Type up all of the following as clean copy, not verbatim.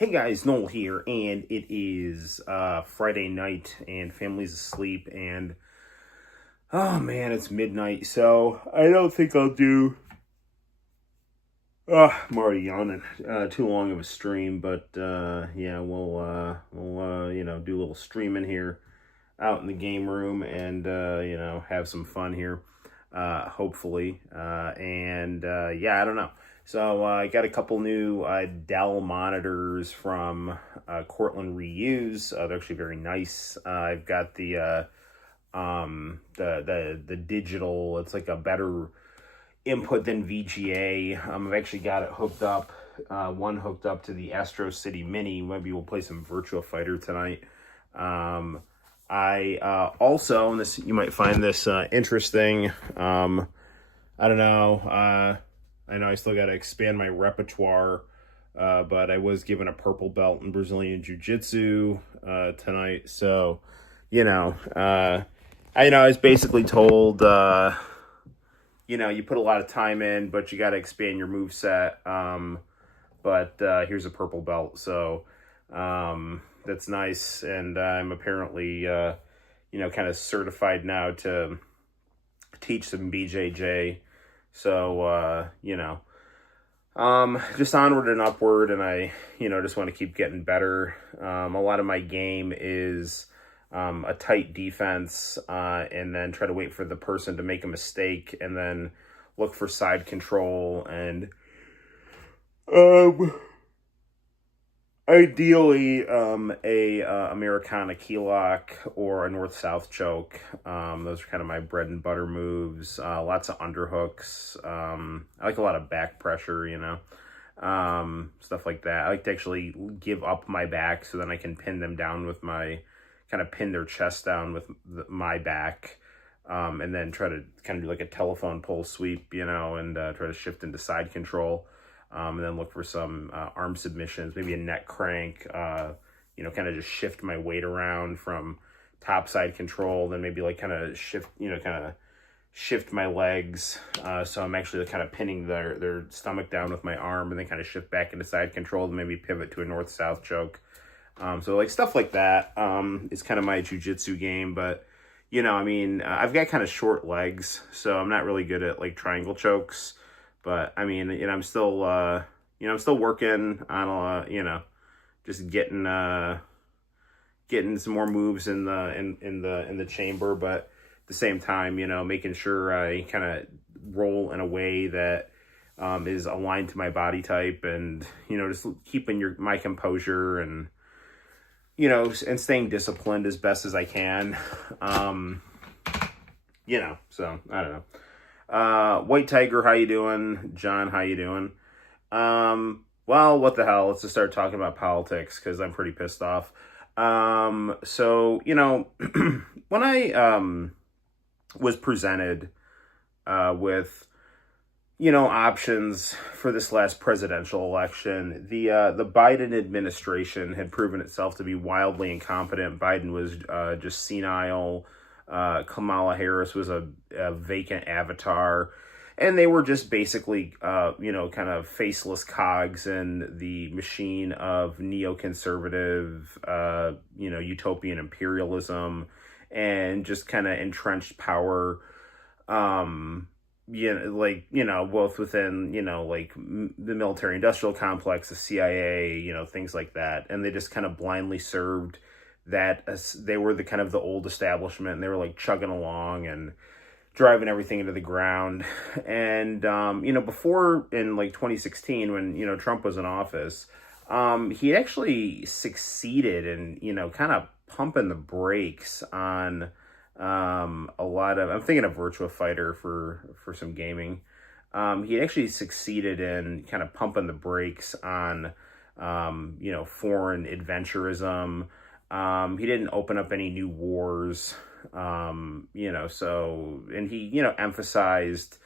Hey guys, Noel here, and it is Friday night, and family's asleep, and oh man, it's midnight, so I don't think I'll do. I'm already yawning. Too long of a stream, but yeah, we'll do a little streaming here out in the game room, and have some fun here, hopefully. Yeah, I don't know. So I got a couple new Dell monitors from Cortland Reuse. They're actually very nice. I've got the digital. It's like a better input than VGA. I've actually got it hooked up. One hooked up to the Astro City Mini. Maybe we'll play some Virtua Fighter tonight. I also, and this you might find this interesting. I don't know. I know I still got to expand my repertoire, but I was given a purple belt in Brazilian Jiu-Jitsu tonight. So, I was basically told, you put a lot of time in, but you got to expand your moveset. But here's a purple belt, so that's nice. And I'm apparently, kind of certified now to teach some BJJ. So, just onward and upward, and I, just want to keep getting better. A lot of my game is a tight defense, and then try to wait for the person to make a mistake, and then look for side control, and ideally, a Americana key lock or a north-south choke. Those are kind of my bread and butter moves. Lots of underhooks. I like a lot of back pressure, stuff like that. I like to actually give up my back so then I can pin them down with pin their chest down with my back. And then try to kind of do like a telephone pole sweep, and try to shift into side control. And then look for some arm submissions, maybe a neck crank, kind of just shift my weight around from top side control, then maybe like kind of shift my legs. So I'm actually kind of pinning their stomach down with my arm, and then kind of shift back into side control, and maybe pivot to a north-south choke. So like stuff like that is kind of my jiu-jitsu game, but I've got kind of short legs, so I'm not really good at like triangle chokes. But I'm still, I'm still working on, just getting some more moves in the chamber. But at the same time, making sure I kind of roll in a way that is aligned to my body type, and just keeping my composure, and and staying disciplined as best as I can. So I don't know. White Tiger, how you doing? John, how you doing? Well, what the hell? Let's just start talking about politics, because I'm pretty pissed off. So, when I was presented with, options for this last presidential election, the Biden administration had proven itself to be wildly incompetent. Biden was just senile. Kamala Harris was a vacant avatar, and they were just basically, kind of faceless cogs in the machine of neoconservative, utopian imperialism, and just kind of entrenched power, both within, the military industrial complex, the CIA, things like that. And they just kind of blindly served that. They were the kind of the old establishment, and they were like chugging along and driving everything into the ground. And before, in like 2016, when Trump was in office, he actually succeeded in kind of pumping the brakes on a lot of, I'm thinking of Virtua Fighter for some gaming. He actually succeeded in kind of pumping the brakes on foreign adventurism. He didn't open up any new wars, and he, emphasized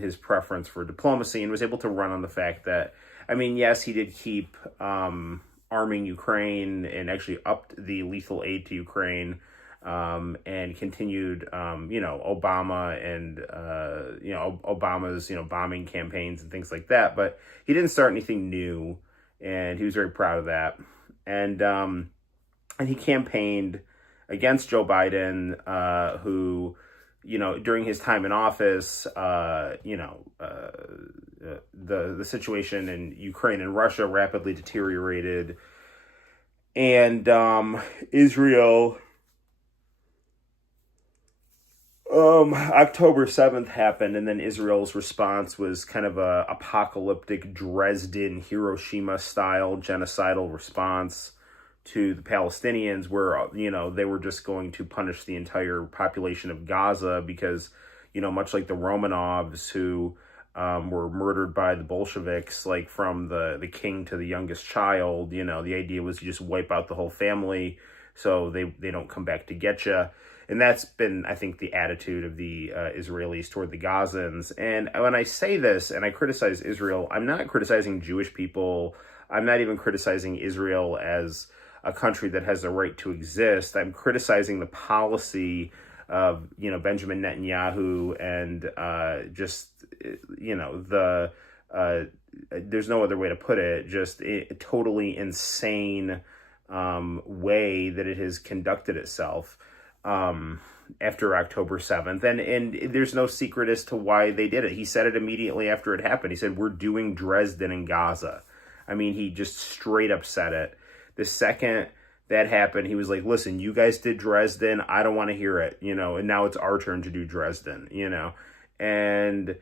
his preference for diplomacy, and was able to run on the fact that, yes, he did keep arming Ukraine, and actually upped the lethal aid to Ukraine, and continued, Obama and, Obama's, bombing campaigns and things like that. But he didn't start anything new and he was very proud of that. And he campaigned against Joe Biden, who, during his time in office, the situation in Ukraine and Russia rapidly deteriorated, and Israel. October 7th happened, and then Israel's response was kind of a apocalyptic Dresden, Hiroshima style genocidal response to the Palestinians, where, they were just going to punish the entire population of Gaza because, much like the Romanovs, who were murdered by the Bolsheviks, like from the king to the youngest child, the idea was you just wipe out the whole family so they don't come back to get you. And that's been, I think, the attitude of the Israelis toward the Gazans. And when I say this and I criticize Israel, I'm not criticizing Jewish people. I'm not even criticizing Israel as a country that has a right to exist. I'm criticizing the policy of, Benjamin Netanyahu and there's no other way to put it, just a totally insane way that it has conducted itself after October 7th. And there's no secret as to why they did it. He said it immediately after it happened. He said, we're doing Dresden and Gaza. I mean, he just straight up said it. The second that happened, he was like, listen, you guys did Dresden. I don't want to hear it, and now it's our turn to do Dresden, and,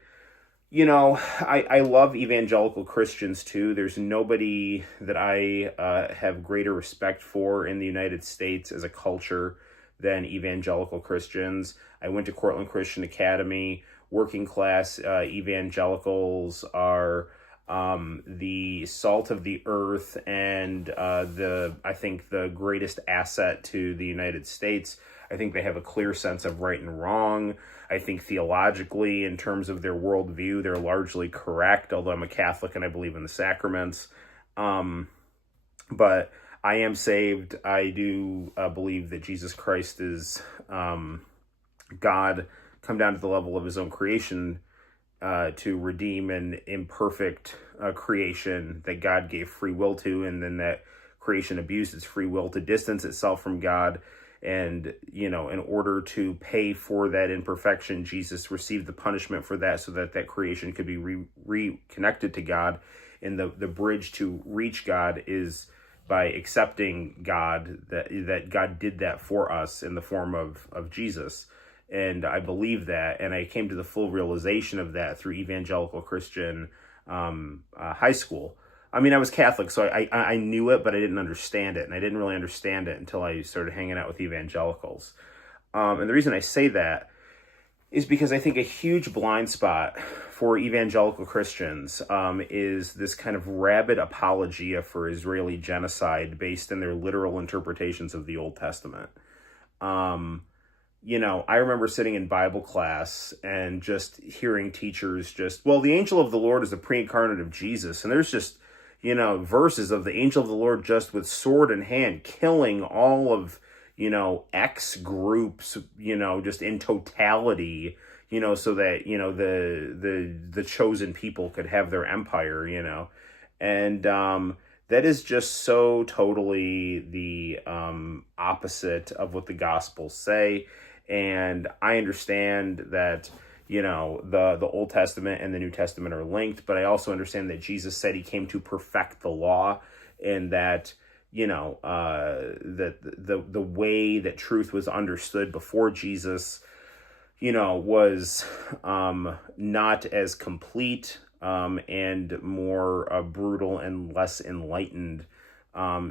I love evangelical Christians too. There's nobody that I have greater respect for in the United States as a culture than evangelical Christians. I went to Cortland Christian Academy. Working class evangelicals are the salt of the earth and I think the greatest asset to the United States. I think they have a clear sense of right and wrong. I think theologically, in terms of their worldview, they're largely correct, although I'm a Catholic and I believe in the sacraments. But I am saved. I do believe that Jesus Christ is God come down to the level of his own creation to redeem an imperfect creation that God gave free will to, and then that creation abused its free will to distance itself from God. And, in order to pay for that imperfection, Jesus received the punishment for that so that creation could be reconnected to God. And the bridge to reach God is by accepting God, that God did that for us in the form of Jesus. And I believe that, and I came to the full realization of that through evangelical Christian high school. I mean, I was Catholic, so I knew it, but I didn't understand it, and I didn't really understand it until I started hanging out with evangelicals. And the reason I say that is because I think a huge blind spot for evangelical Christians is this kind of rabid apologia for Israeli genocide based in their literal interpretations of the Old Testament. I remember sitting in Bible class and just hearing teachers the angel of the Lord is the pre-incarnate of Jesus. And there's just, verses of the angel of the Lord just with sword in hand, killing all of, X groups, just in totality, so that, the chosen people could have their empire, and that is just so totally the opposite of what the Gospels say. And I understand that, the Old Testament and the New Testament are linked, but I also understand that Jesus said he came to perfect the law, and that, that the way that truth was understood before Jesus, was not as complete and more brutal and less enlightened.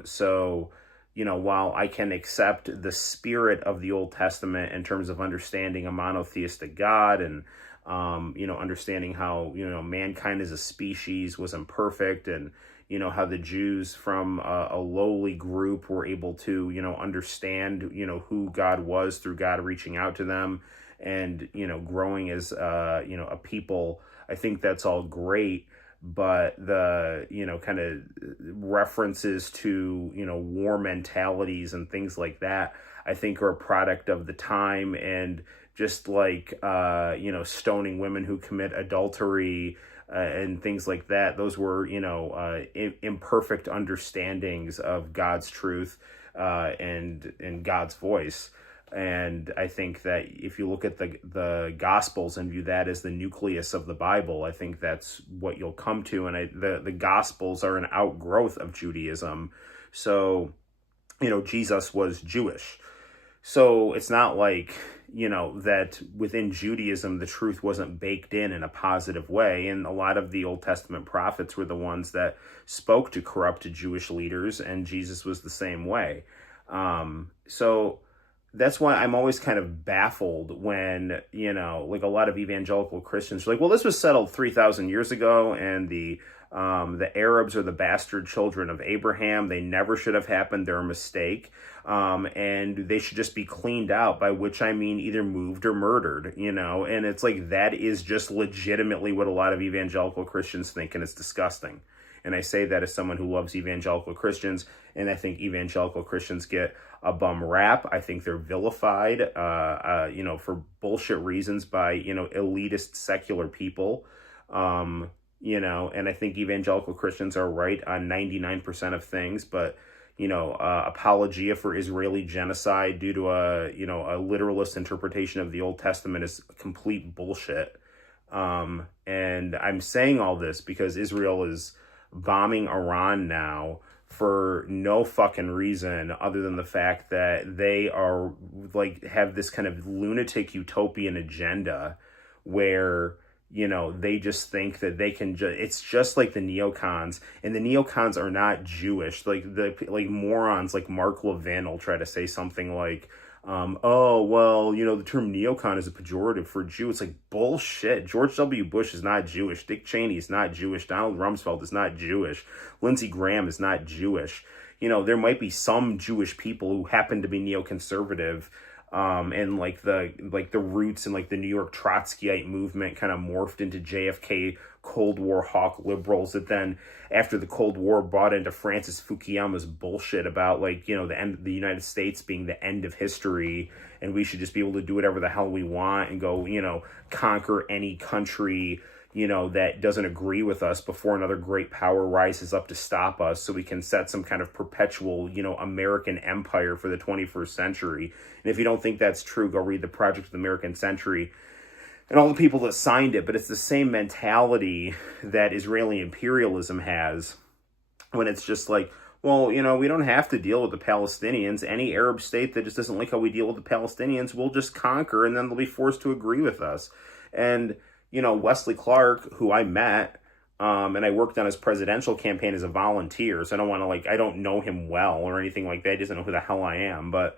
So, while I can accept the spirit of the Old Testament in terms of understanding a monotheistic God and, understanding how, mankind as a species was imperfect, and, how the Jews from a lowly group were able to, understand, who God was through God reaching out to them and, growing as, a people. I think that's all great. But the, kind of references to, war mentalities and things like that, I think are a product of the time and just like, stoning women who commit adultery, and things like that. Those were, imperfect understandings of God's truth, and God's voice. And I think that if you look at the Gospels and view that as the nucleus of the Bible, I think that's what you'll come to. And the Gospels are an outgrowth of Judaism. So, Jesus was Jewish. So it's not like, that within Judaism, the truth wasn't baked in a positive way. And a lot of the Old Testament prophets were the ones that spoke to corrupt Jewish leaders, and Jesus was the same way. So that's why I'm always kind of baffled when, like a lot of evangelical Christians are like, well, this was settled 3,000 years ago, and the Arabs are the bastard children of Abraham. They never should have happened. They're a mistake. And they should just be cleaned out, by which I mean either moved or murdered, and it's like, that is just legitimately what a lot of evangelical Christians think, and it's disgusting. And I say that as someone who loves evangelical Christians, and I think evangelical Christians get a bum rap. I think they're vilified, for bullshit reasons by, elitist secular people. And I think evangelical Christians are right on 99% of things, but, apologia for Israeli genocide due to a literalist interpretation of the Old Testament is complete bullshit. And I'm saying all this because Israel is bombing Iran now for no fucking reason other than the fact that they are like, have this kind of lunatic utopian agenda where, they just think that they can it's just like the neocons, and the neocons are not Jewish. Like morons like Mark Levin will try to say something like, oh, well, the term neocon is a pejorative for Jew. It's like, bullshit. George W. Bush is not Jewish. Dick Cheney is not Jewish. Donald Rumsfeld is not Jewish. Lindsey Graham is not Jewish. There might be some Jewish people who happen to be neoconservative, and like the roots and like the New York Trotskyite movement kind of morphed into JFK Cold War hawk liberals that then, after the Cold War, bought into Francis Fukuyama's bullshit about the end of the United States being the end of history, and we should just be able to do whatever the hell we want and go, conquer any country, that doesn't agree with us before another great power rises up to stop us, so we can set some kind of perpetual, American empire for the 21st century. And if you don't think that's true, go read The Project of the American Century and all the people that signed it. But it's the same mentality that Israeli imperialism has, when it's just like, well, we don't have to deal with the Palestinians. Any Arab state that just doesn't like how we deal with the Palestinians, we'll just conquer, and then they'll be forced to agree with us. And Wesley Clark, who I met, and I worked on his presidential campaign as a volunteer, so I don't want to I don't know him well or anything like that. He doesn't know who the hell I am, but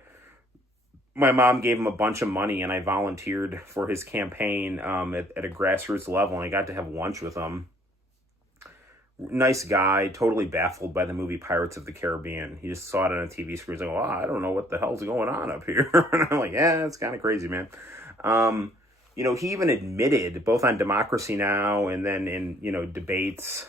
my mom gave him a bunch of money, and I volunteered for his campaign at a grassroots level, and I got to have lunch with him. Nice guy, totally baffled by the movie Pirates of the Caribbean. He just saw it on a TV screen. He's like, well, I don't know what the hell's going on up here. And I'm like, yeah, it's kind of crazy, man. He even admitted, both on Democracy Now! And then in, debates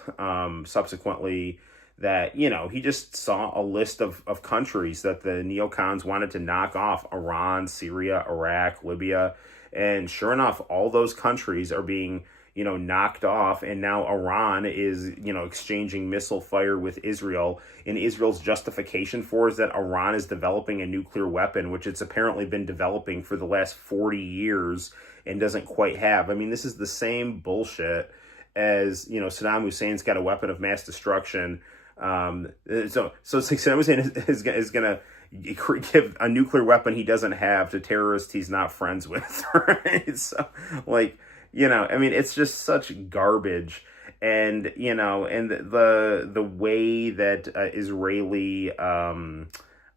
subsequently, that, he just saw a list of countries that the neocons wanted to knock off: Iran, Syria, Iraq, Libya. And sure enough, all those countries are being, knocked off. And now Iran is, exchanging missile fire with Israel. And Israel's justification for is that Iran is developing a nuclear weapon, which it's apparently been developing for the last 40 years and doesn't quite have. I mean, this is the same bullshit as, Saddam Hussein's got a weapon of mass destruction. So it's like Saddam Hussein is going to give a nuclear weapon he doesn't have to terrorists he's not friends with, right? So, it's just such garbage. And, and the way that Israeli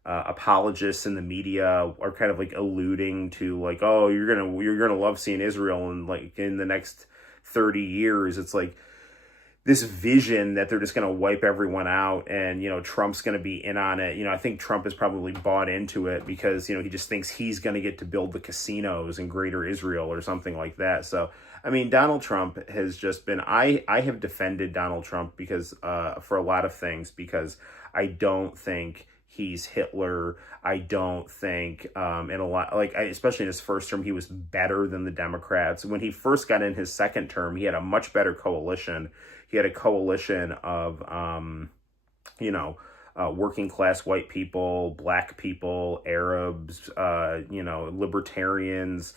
apologists in the media are kind of alluding to oh, you're gonna love seeing Israel in the next 30 years. It's this vision that they're just going to wipe everyone out, and, Trump's going to be in on it. I think Trump has probably bought into it because, he just thinks he's going to get to build the casinos in Greater Israel or something like that. So, Donald Trump has just been, I have defended Donald Trump because, for a lot of things, because I don't think he's Hitler. I don't think, in a lot, like, especially in his first term, he was better than the Democrats. When he first got in his second term, he had a much better coalition. He had a coalition of, working class white people, black people, Arabs, libertarians,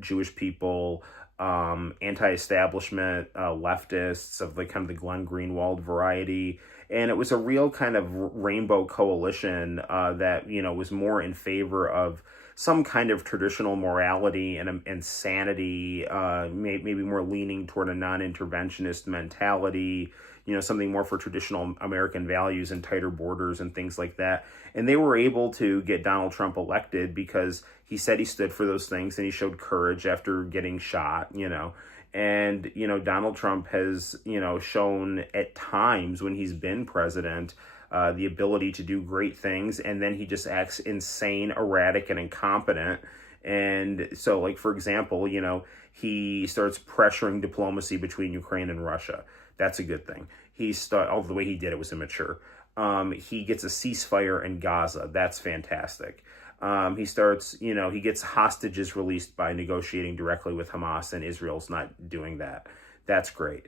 Jewish people, anti-establishment, leftists of the kind of the Glenn Greenwald variety. And it was a real kind of rainbow coalition that, was more in favor of some kind of traditional morality and sanity, maybe more leaning toward a non-interventionist mentality, something more for traditional American values and tighter borders and things like that. And they were able to get Donald Trump elected because he said he stood for those things and he showed courage after getting shot, And, Donald Trump has, shown at times when he's been president, the ability to do great things, and then he just acts insane, erratic, and incompetent. And so, like, for example, he starts pressuring diplomacy between Ukraine and Russia. That's a good thing. The way he did it was immature. He gets a ceasefire in Gaza. That's fantastic. He starts, he gets hostages released by negotiating directly with Hamas, and Israel's not doing that. That's great.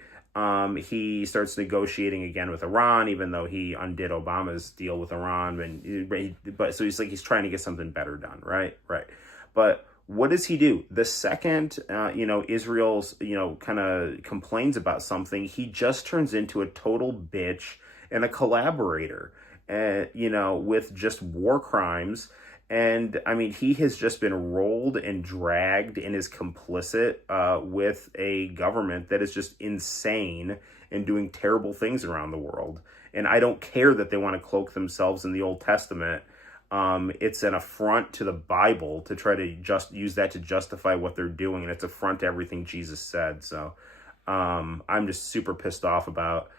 He starts negotiating again with Iran, even though he undid Obama's deal with Iran. But so he's trying to get something better done, right? Right. But what does he do? The second, Israel's, kind of complains about something, he just turns into a total bitch and a collaborator, with just war crimes. And I mean, he has just been rolled and dragged and is complicit with a government that is just insane and doing terrible things around the world. And I don't care that they want to cloak themselves in the Old Testament. It's an affront to the Bible to try to just use that to justify what they're doing. And it's an affront to everything Jesus said. So I'm just super pissed off about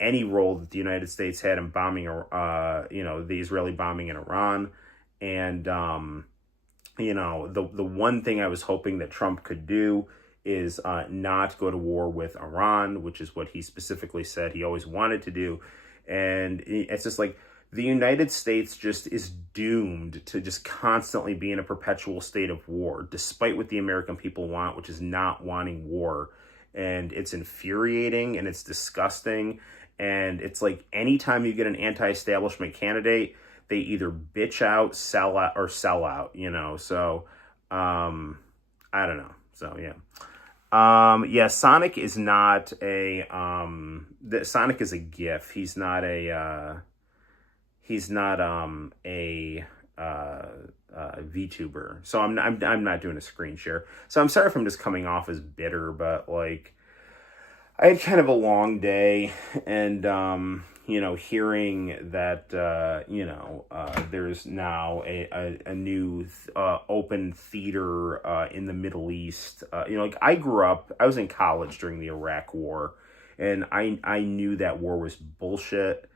any role that the United States had in bombing, the Israeli bombing in Iran. And, the one thing I was hoping that Trump could do is not go to war with Iran, which is what he specifically said he always wanted to do. And it's just like the United States just is doomed to just constantly be in a perpetual state of war, despite what the American people want, which is not wanting war. And it's infuriating and it's disgusting. And it's like anytime you get an anti-establishment candidate, they either bitch out, sell out, or sell out, So, I don't know. So, yeah. Sonic is not a, Sonic is a GIF. He's not a VTuber. So I'm not doing a screen share. So I'm sorry if I'm just coming off as bitter, but like, I had kind of a long day, and, hearing that, there's now a new open theater in the Middle East. I was in college during the Iraq War, and I knew that war was bullshit,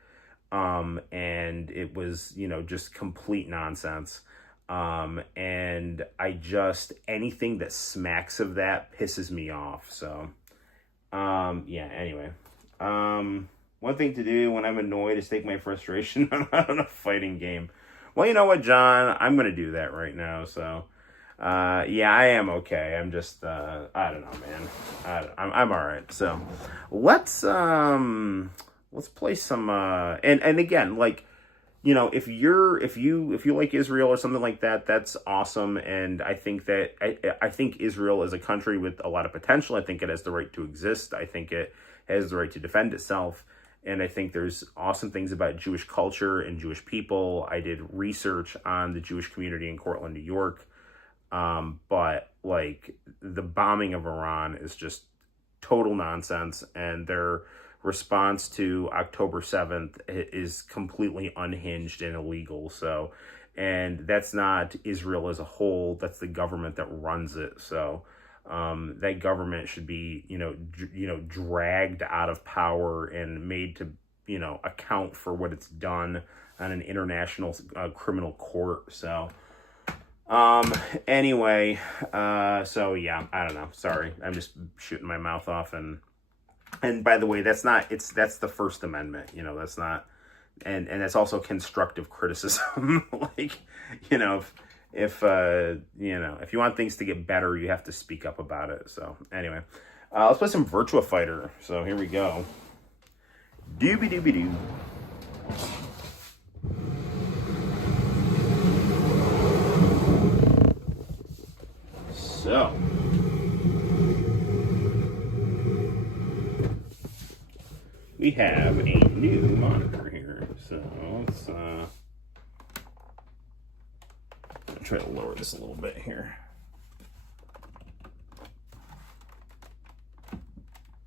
and it was, just complete nonsense. And anything that smacks of that pisses me off. So, anyway. One thing to do when I'm annoyed is take my frustration on a fighting game. Well, you know what, John? I'm going to do that right now. So, I am okay. I'm just, I don't know, man. I'm all right. So, let's play some, and again, like, if you like Israel or something like that, that's awesome. And I think that, I think Israel is a country with a lot of potential. I think it has the right to exist. I think it has the right to defend itself. And I think there's awesome things about Jewish culture and Jewish people. I did research on the Jewish community in Cortland, New York. But like the bombing of Iran is just total nonsense. And their response to October 7th is completely unhinged and illegal. So, and that's not Israel as a whole. That's the government that runs it. So, that government should be, dragged out of power and made to, account for what it's done on an international criminal court. So, anyway, I don't know. Sorry, I'm just shooting my mouth off. And by the way, that's the First Amendment. and that's also constructive criticism. Like, you know, if you know, if you want things to get better, you have to speak up about it. So anyway, let's play some Virtua Fighter. So here we go. Doobie doobie doo. So we have a new monitor here. So let's try to lower this a little bit here.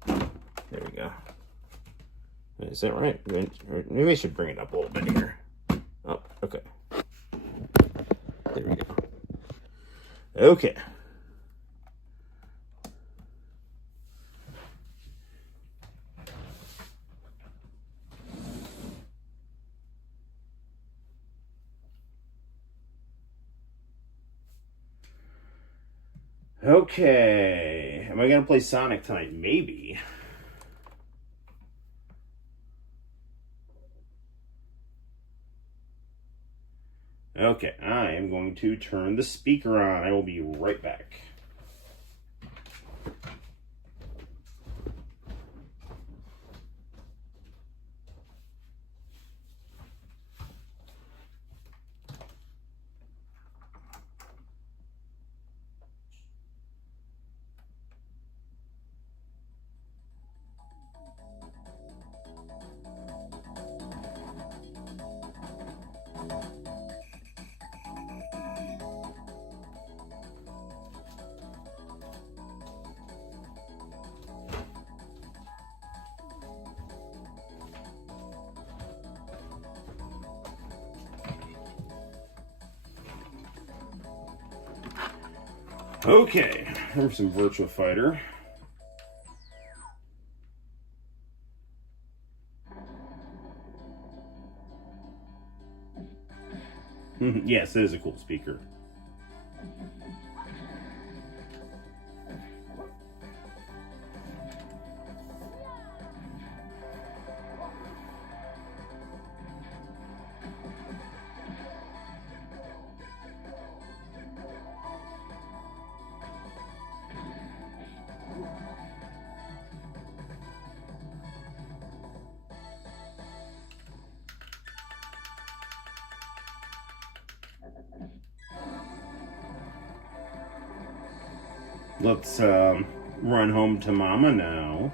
There we go. Is that right? Maybe I should bring it up a little bit here. Oh, okay. There we go. Okay. Okay. Am I going to play Sonic tonight? Maybe. Okay, I am going to turn the speaker on. I will be right back. Okay, here's some Virtua Fighter. Yes, it is a cool speaker. Let's run home to Mama now.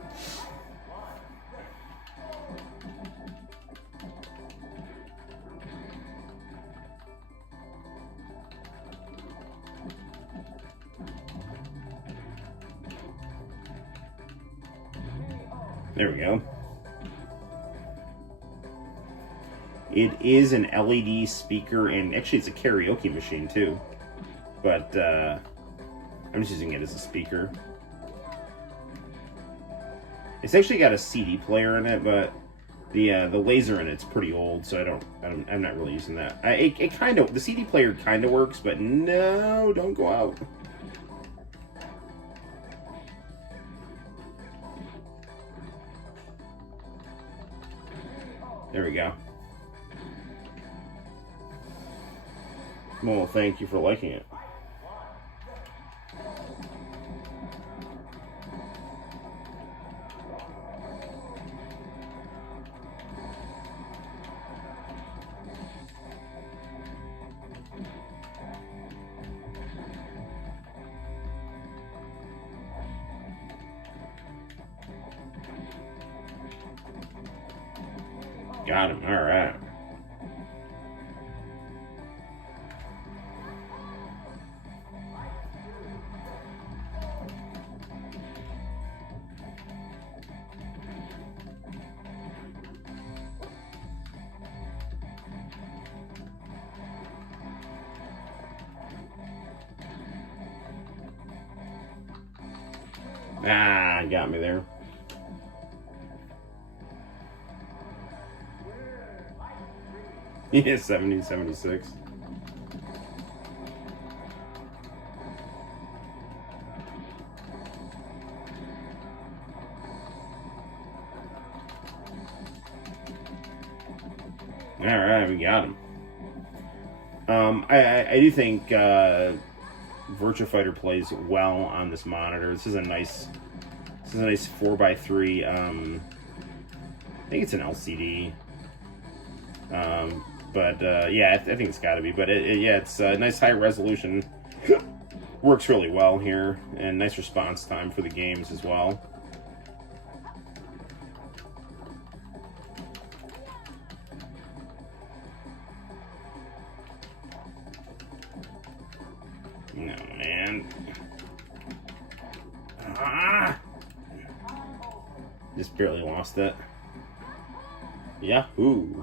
There we go. It is an LED speaker, and actually it's a karaoke machine too. But I'm just using it as a speaker. It's actually got a CD player in it, but the laser in it's pretty old, so I'm not really using that. It kind of, the CD player kind of works, but no, don't go out. There we go. Well, thank you for liking it. Got him. All right. Ah, got me there. Yeah, 1776. All right, we got him. I do think Virtua Fighter plays well on this monitor. This is a nice 4x3. I think it's an LCD. Yeah, I think it's got to be. But yeah, it's a nice high resolution. Works really well here, and nice response time for the games as well. No, man. Just barely lost it. Yahoo!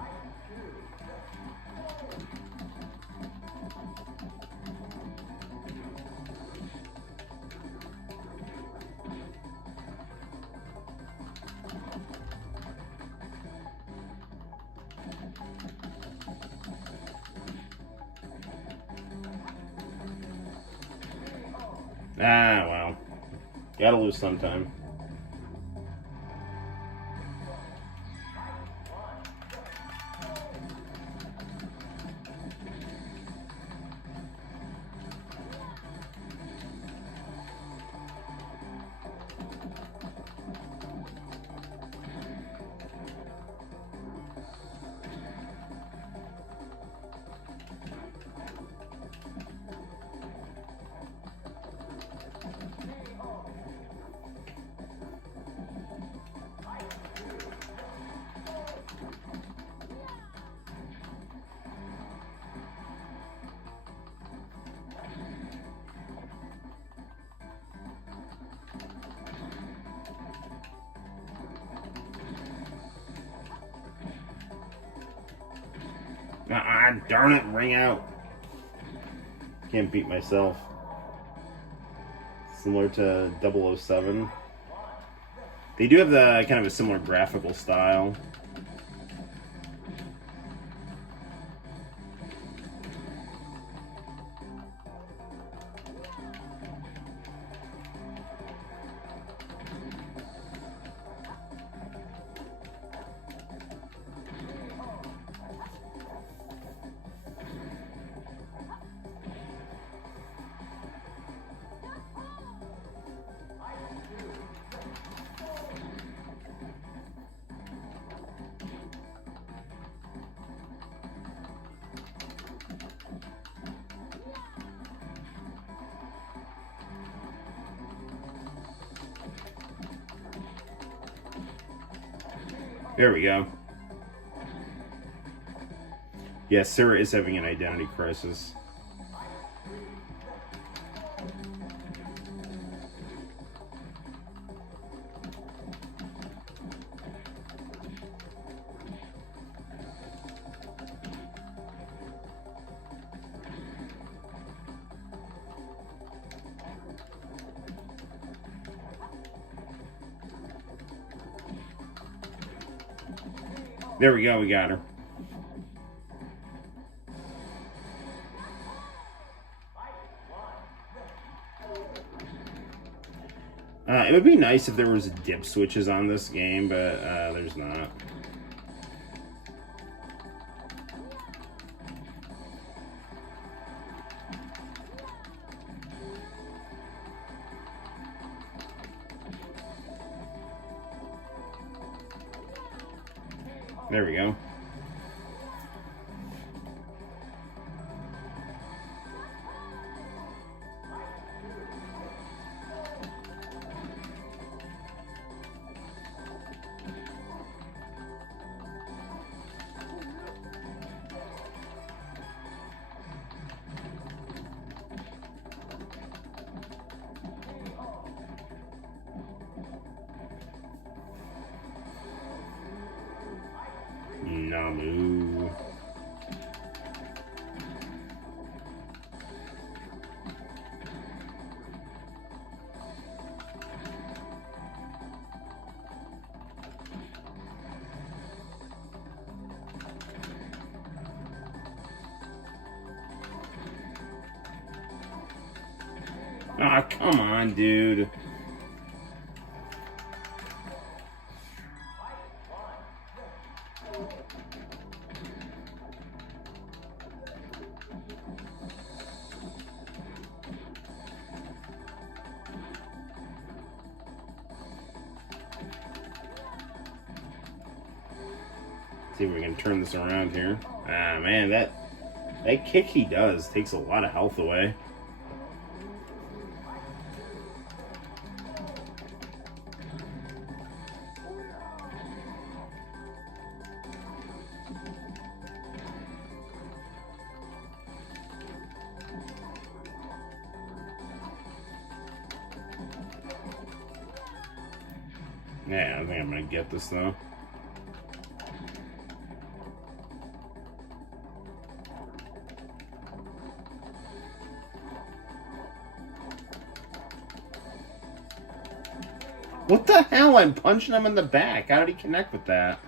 Ah, well. Gotta lose sometime. Darn it, ring out. Can't beat myself. Similar to 007. They do have the kind of a similar graphical style. There we go. Yeah, Sarah is having an identity crisis. There we go, we got her. It would be nice if there was dip switches on this game, but there's not. There we go. Namu. Ah, come on, dude. See if we can turn this around here. Ah, man, that kick he does takes a lot of health away. Yeah, I think I'm gonna get this though. What the hell? I'm punching him in the back. How did he connect with that?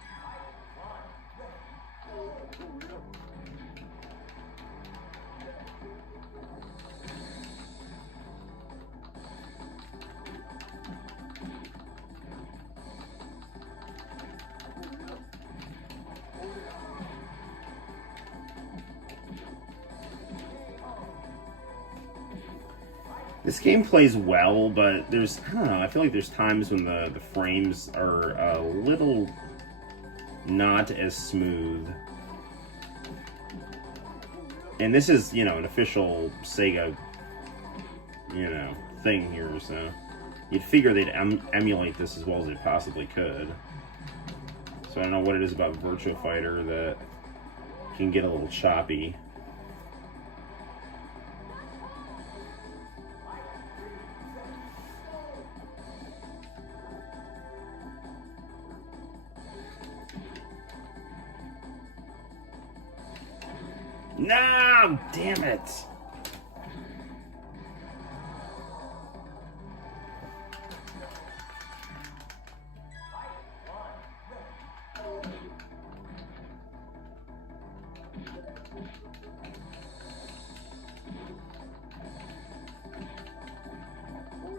This game plays well, but there's, I don't know, I feel like there's times when the frames are a little not as smooth. And this is, you know, an official Sega, you know, thing here, so you'd figure they'd emulate this as well as they possibly could. So I don't know what it is about Virtua Fighter that can get a little choppy. No! Damn it!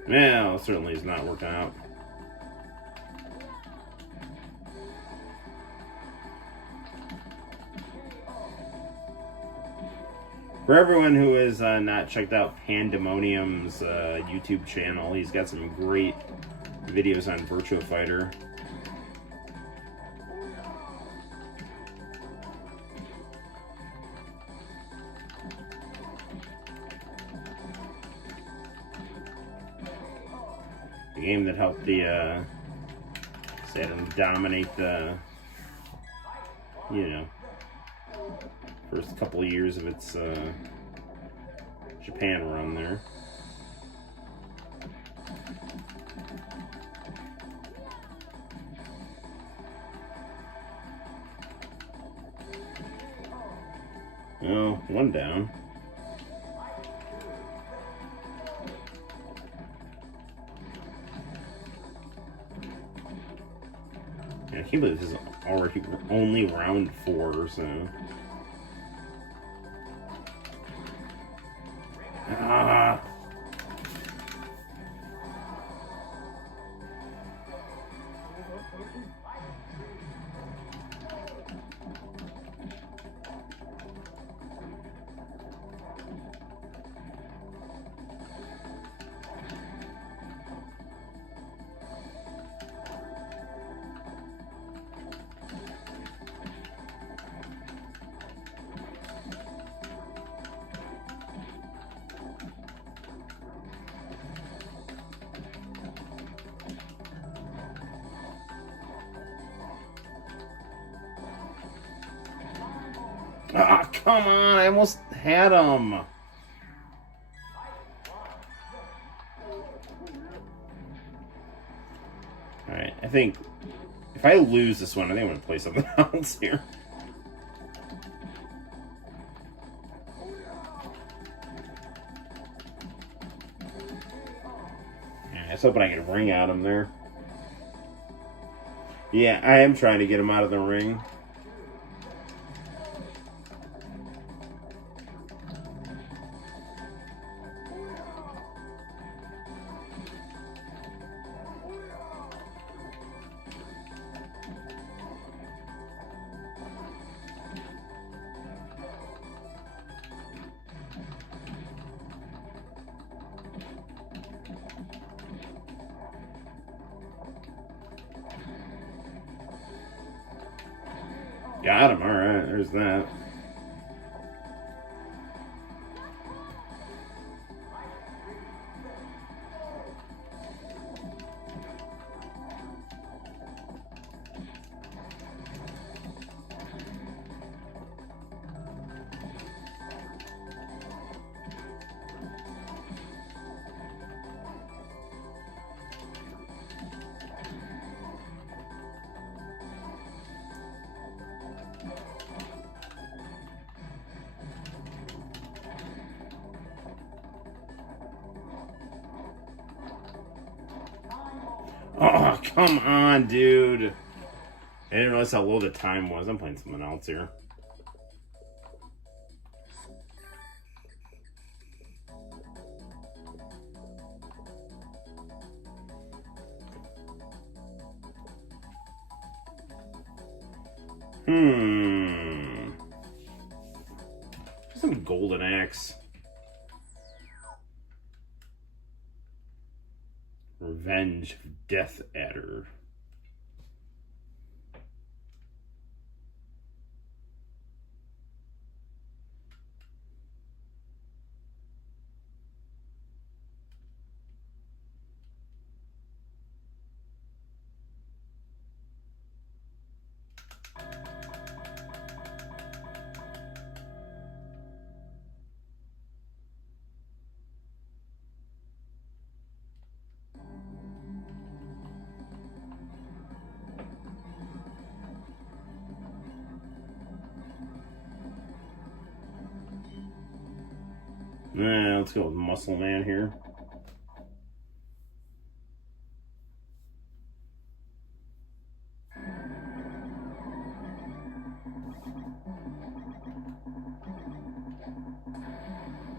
Well, certainly is not working out. For everyone who has not checked out Pandemonium's YouTube channel, he's got some great videos on Virtua Fighter. The game that helped the Saturn dominate the, you know, first couple of years of its Japan run there. Oh, one down. Yeah, I can't believe this is already only round 4, so. Ah. Ah, come on, I almost had him. Alright, I think if I lose this one, I think I'm going to play something else here. I was hoping I could ring out him there. Yeah, I am trying to get him out of the ring. Got him. All right, there's that. Oh, come on, dude. I didn't realize how low the time was. I'm playing something else here. Some golden axe. Revenge of Death Adder. Let's go with Muscle Man here.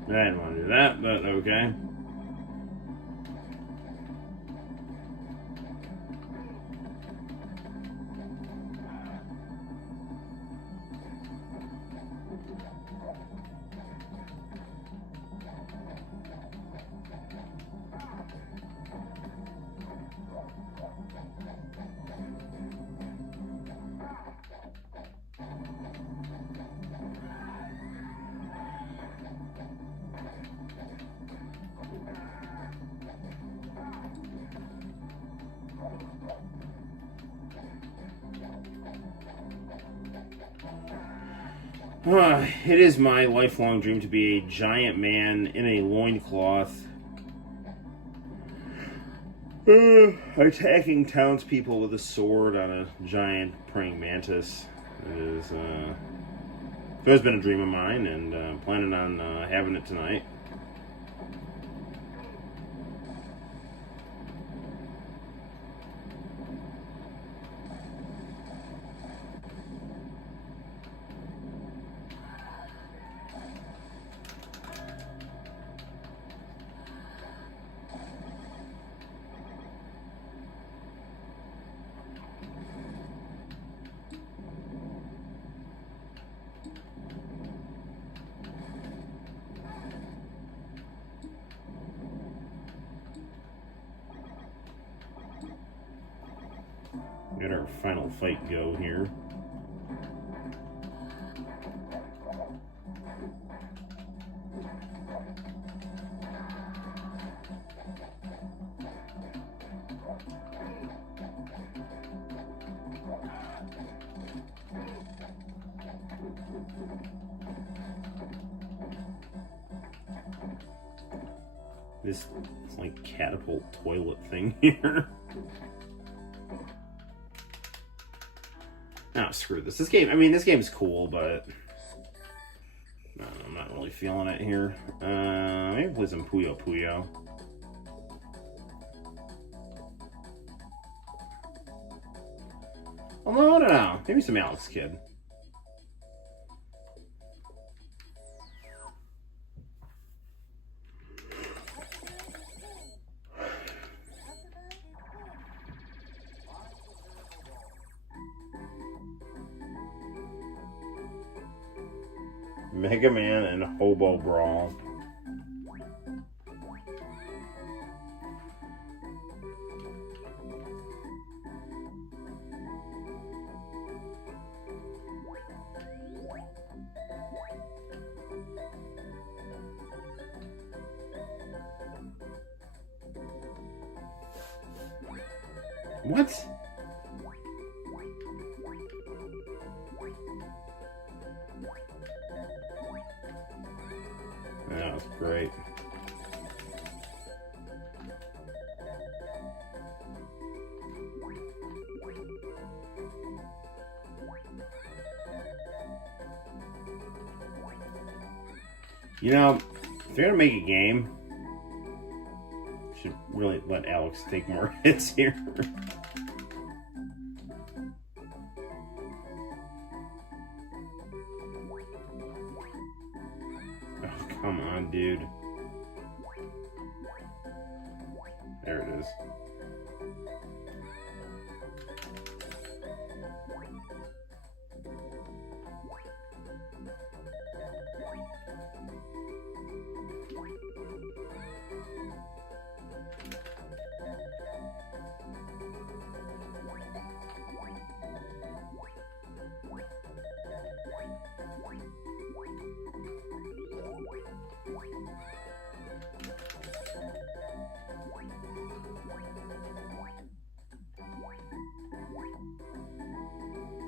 I didn't want to do that, but okay. It is my lifelong dream to be a giant man in a loincloth, attacking townspeople with a sword on a giant praying mantis. It's always been a dream of mine, and planning on having it tonight. Got our final fight go here. This like catapult toilet thing here. Oh, screw this. This game, I mean, this game's cool, but I'm not really feeling it here. Maybe play some Puyo Puyo. Oh, no, I don't know. Maybe some Alex Kidd. Mega Man and Hobo Brawl. What? That was great. You know, if they're gonna make a game, should really let Alex take more hits here. Oh, come on, dude. There it is.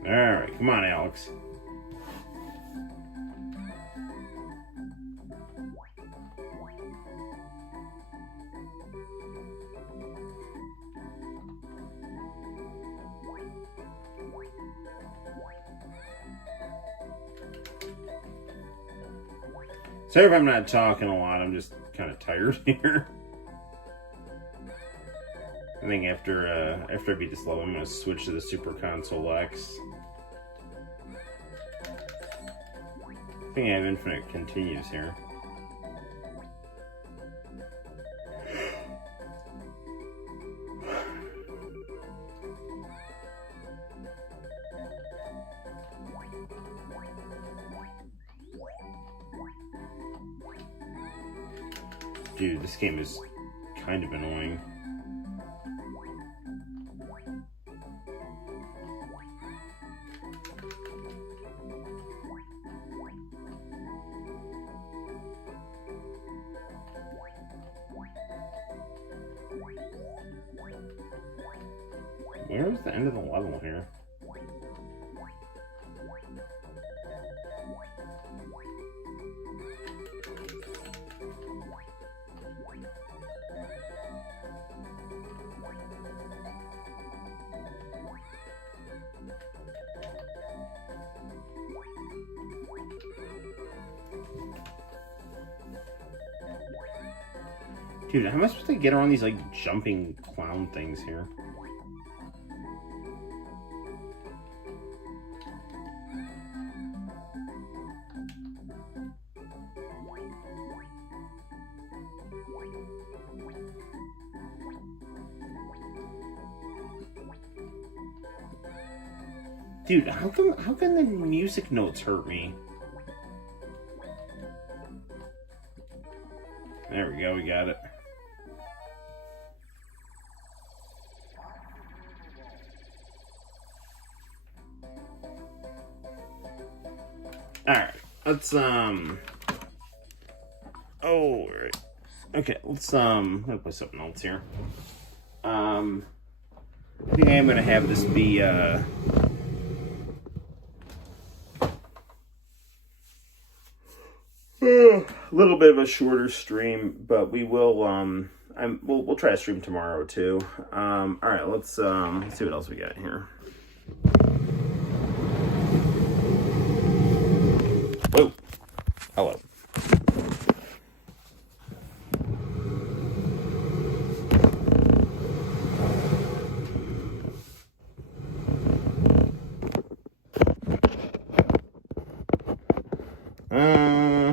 Alright, come on, Alex. Sorry if I'm not talking a lot, I'm just kind of tired here. I think after I beat this level, I'm going to switch to the Super Console X. I think I have infinite continues here. Dude, this game is kind of annoying. Where's the end of the level here? Dude, how am I supposed to get around these, like, jumping clown things here? Dude, how can the music notes hurt me? There we go, we got it. Alright, let's, oh, right. Okay, let's, I'm gonna play something else here. I think I am gonna have this be, a little bit of a shorter stream, but we will, we'll try to stream tomorrow, too. Alright, let's see what else we got here. Whoa. Hello.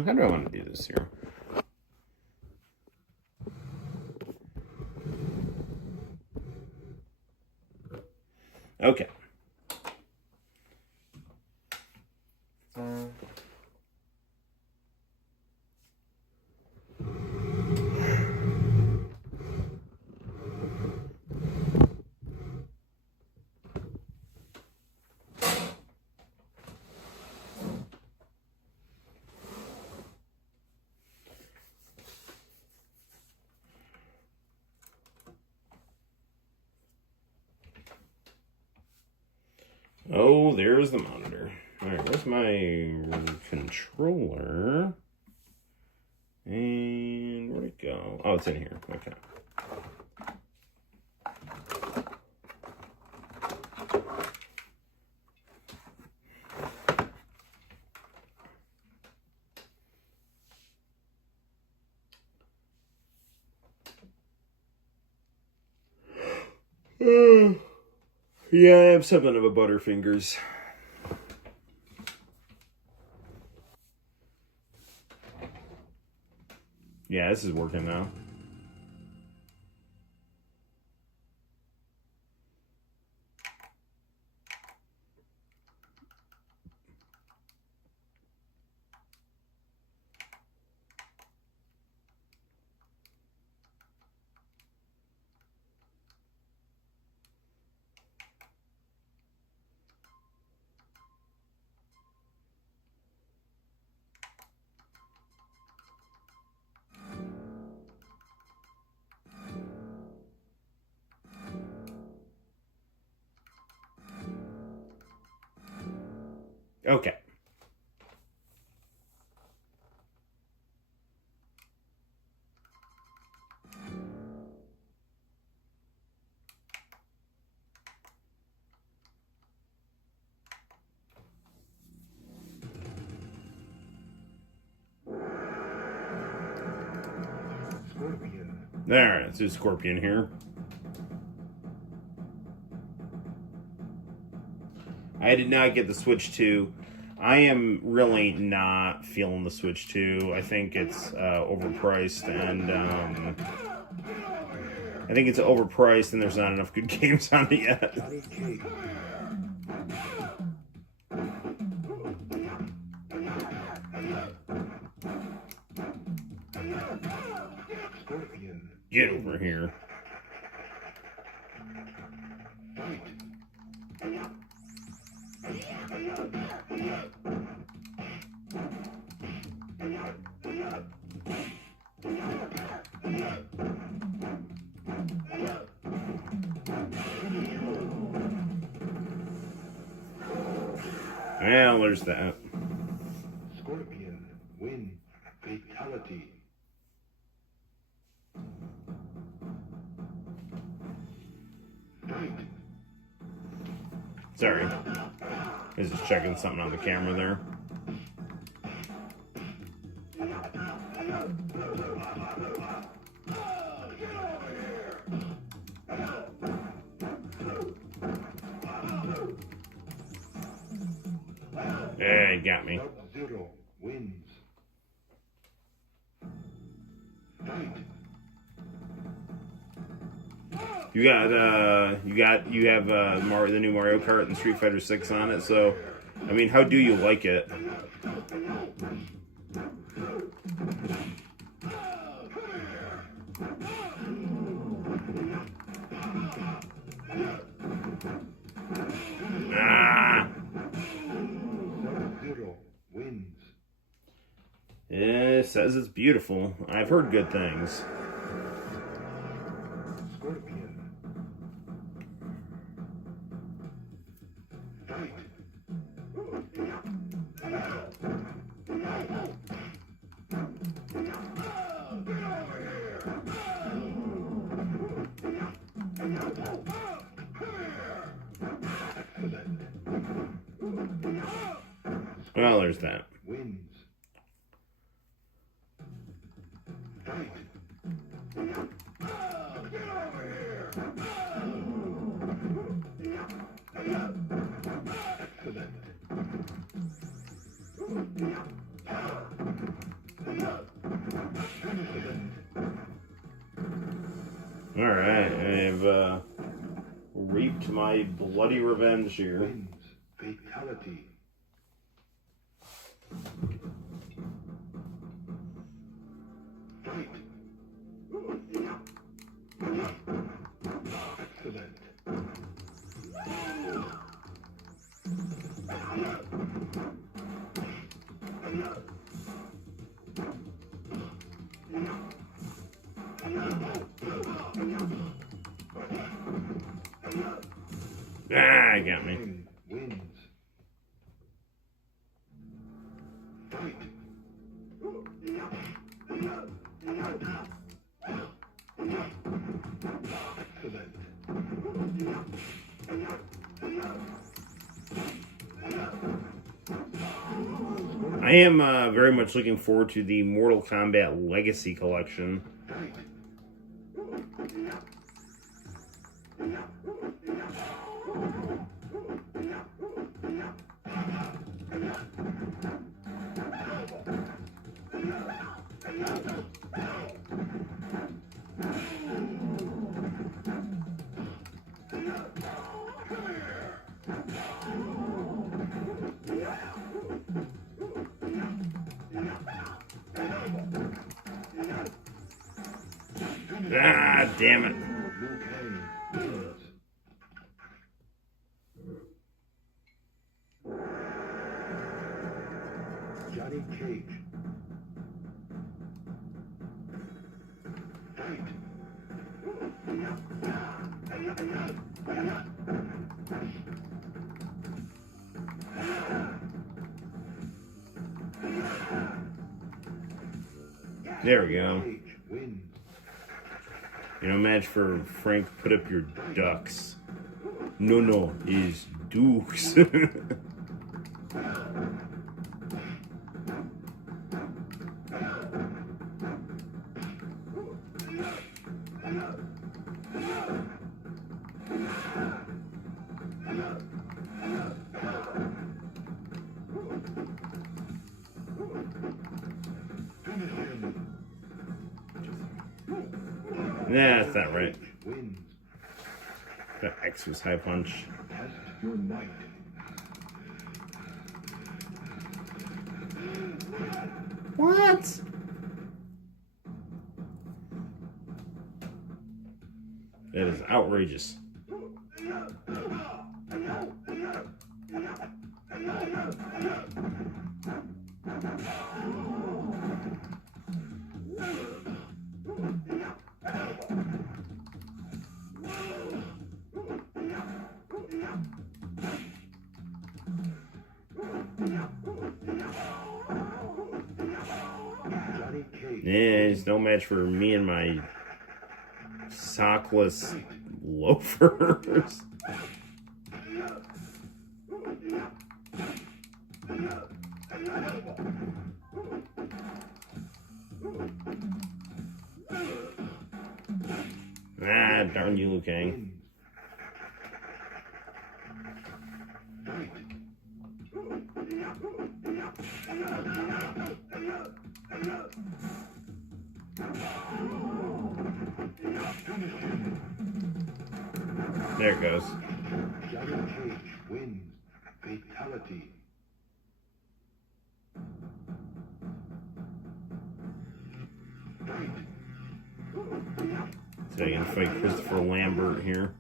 How do I want to do this here? Okay. Oh, there's the monitor. Alright, where's my controller? And where'd it go? Oh, it's in here. Okay. Yeah, I have something of a butterfingers. Yeah, this is working now. Okay. Alright, let's do Scorpion here. I did not get the Switch 2. I am really not feeling the Switch 2. I think it's overpriced, and there's not enough good games on it yet. Get over here. Well, there's that. Scorpion win fatality. Fight. Sorry. I was just checking something on the camera there. Yeah, he got me. Sub-Zero wins. Fight. You have the new Mario Kart and Street Fighter 6 on it, so I mean, how do you like it? Ah. Sub-Zero wins. It says it's beautiful. I've heard good things. Scorpion. Fight. Excellent. Well, there's that. Wins. Fight. Excellent. All right, I've reaped my bloody revenge here. Wins fatality. Fight. Excellent. Ah, got me. Wins. I am very much looking forward to the Mortal Kombat Legacy Collection. Fight. Ah, damn it. Liu Kang wins. Johnny Cage. Fight. There we go. Cage wins. You know, match for Frank, put up your ducks. No, is dukes. Nah, that's not right. Wins. That X was high punch. Test your might. What? That is outrageous. Johnny Cage. Yeah, it's no match for me and my sockless loafers. Ah, darn you, Liu Kang. Wins. Fight. There it goes. Johnny Cage wins. Fatality. Fight. So I can fight Christopher Lambert here.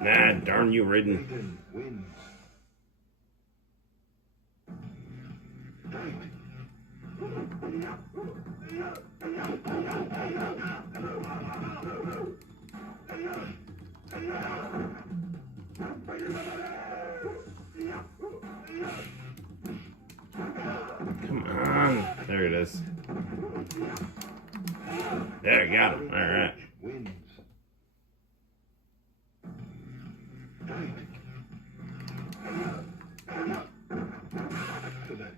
Nah, darn you, Raiden. Raiden wins. Fight. Come on. There it is. There, got him. All right. Wins. Fight. Excellent.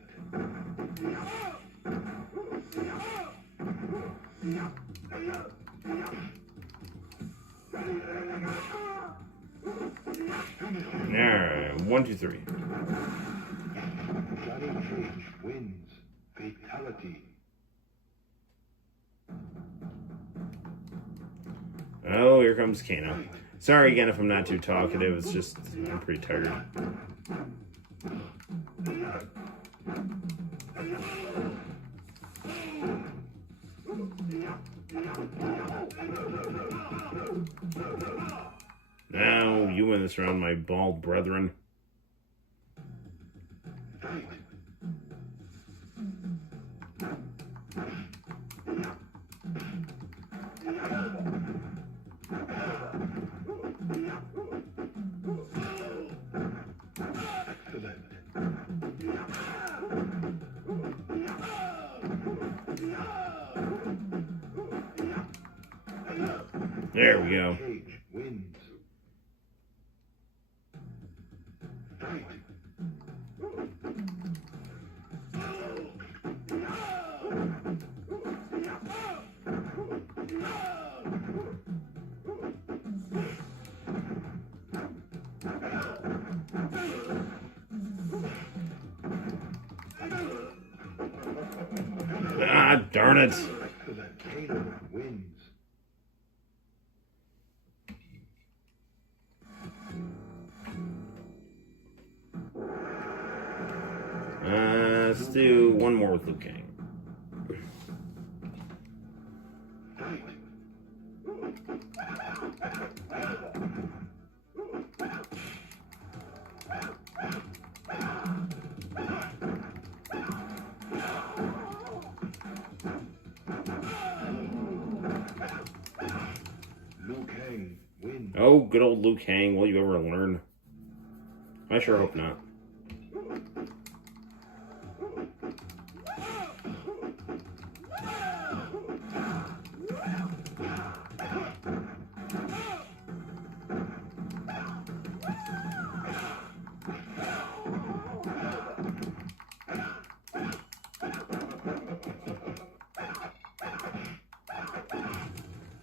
All right. 1, 2, 3. Johnny Cage wins. Fatality. Oh, here comes Kano. Sorry again if I'm not too talkative. It's just I'm pretty tired. Now you win this round, my bald brethren. Fight. Excellent. There we go. Cage wins. Fight. Ah, darn it. The Kano wins. Let's do one more with Liu Kang. Fight. Liu Kang wins. Oh, good old Liu Kang. Will you ever learn? I sure hope not.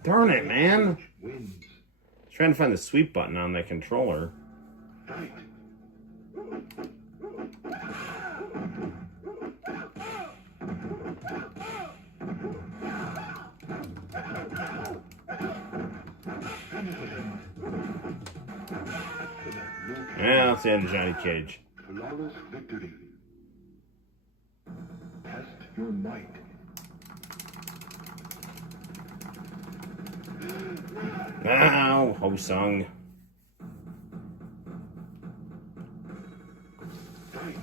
Darn it, man. Wins. Trying to find the sweep button on that controller. Fight. Yeah, that's the end of Johnny Cage. Flawless victory. Test your might. Ow, Ho-Sung. Fight.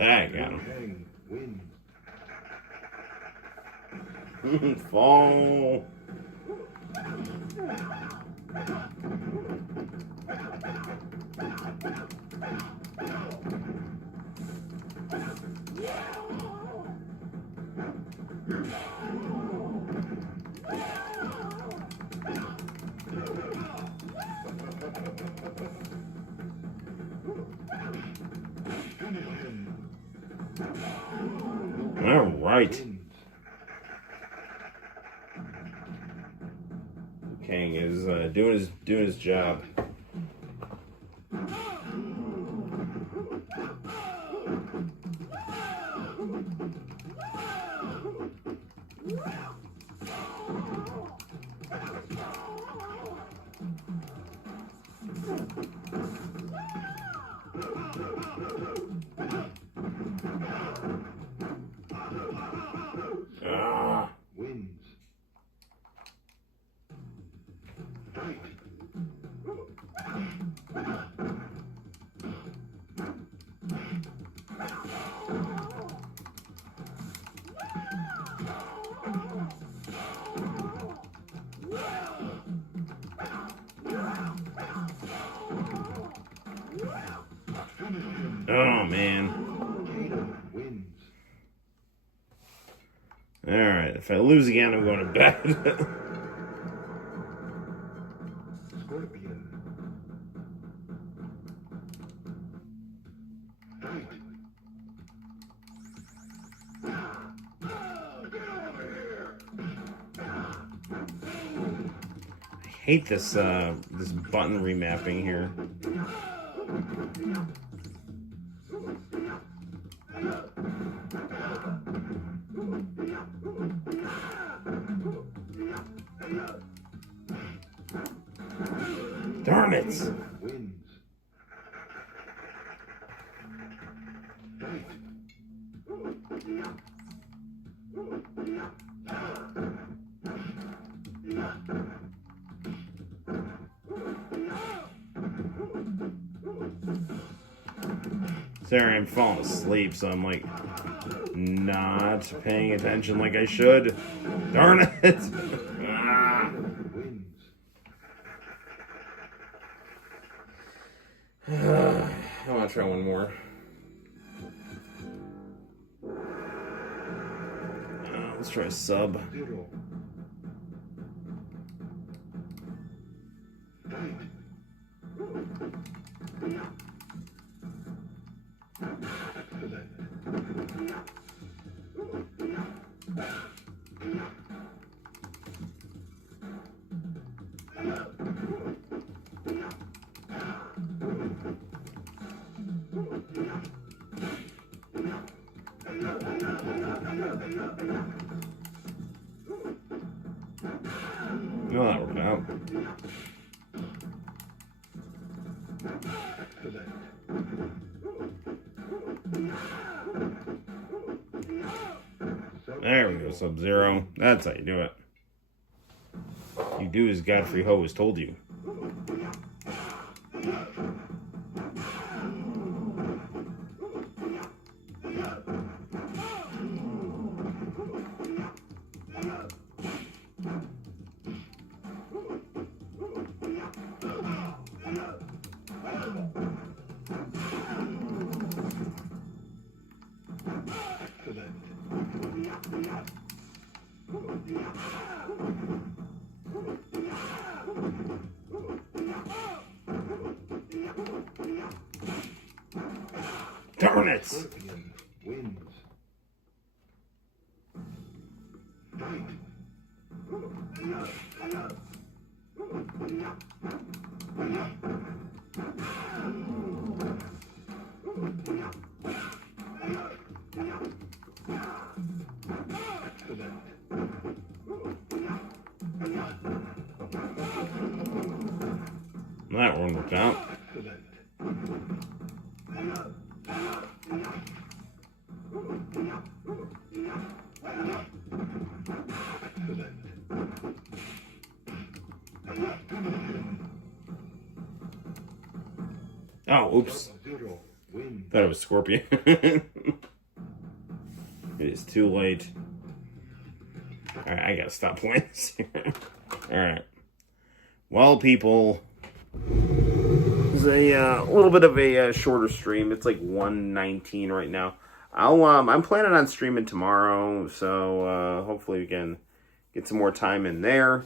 Ah, got him. Kang wins. Fall. All right. Kang is doing his job. Ah. Wins. Fight. Oh man. Kano wins. All right. If I lose again, I'm going to bed. Scorpion. Fight. I hate this this button remapping here. Darn it! Wins. Fight. Sorry, I'm falling asleep, so I'm like not paying attention like I should. Darn it! Ah. Wins. I want to try one more. Let's try sub. 0. Fight. Excellent. No, that worked out. Excellent. There we go, Sub-Zero. That's how you do it. You do as Godfrey Ho has told you. Excellent. Darn it! Scorpion wins. Fight. Excellent. That one worked out. Excellent. Excellent. Oh, oops. 0 wins. Thought it was Scorpion. It is too late. Alright, I gotta stop playing this here. Alright. Well, people, it's a little bit of a shorter stream. It's like 1:19 right now. I'm planning on streaming tomorrow, so hopefully we can get some more time in there.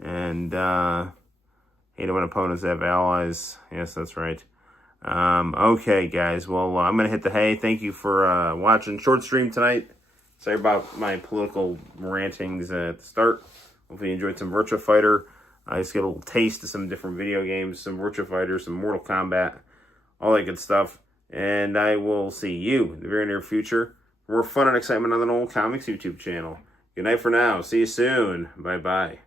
And hate it when opponents have allies. Yes, that's right. Okay, guys. Well, I'm gonna hit the hay. Thank you for watching. Short stream tonight. Sorry about my political rantings at the start. Hopefully you enjoyed some Virtua Fighter. I just get a little taste of some different video games, some Virtua Fighter, some Mortal Kombat, all that good stuff. And I will see you in the very near future for more fun and excitement on the Noel ComiX YouTube channel. Good night for now. See you soon. Bye-bye.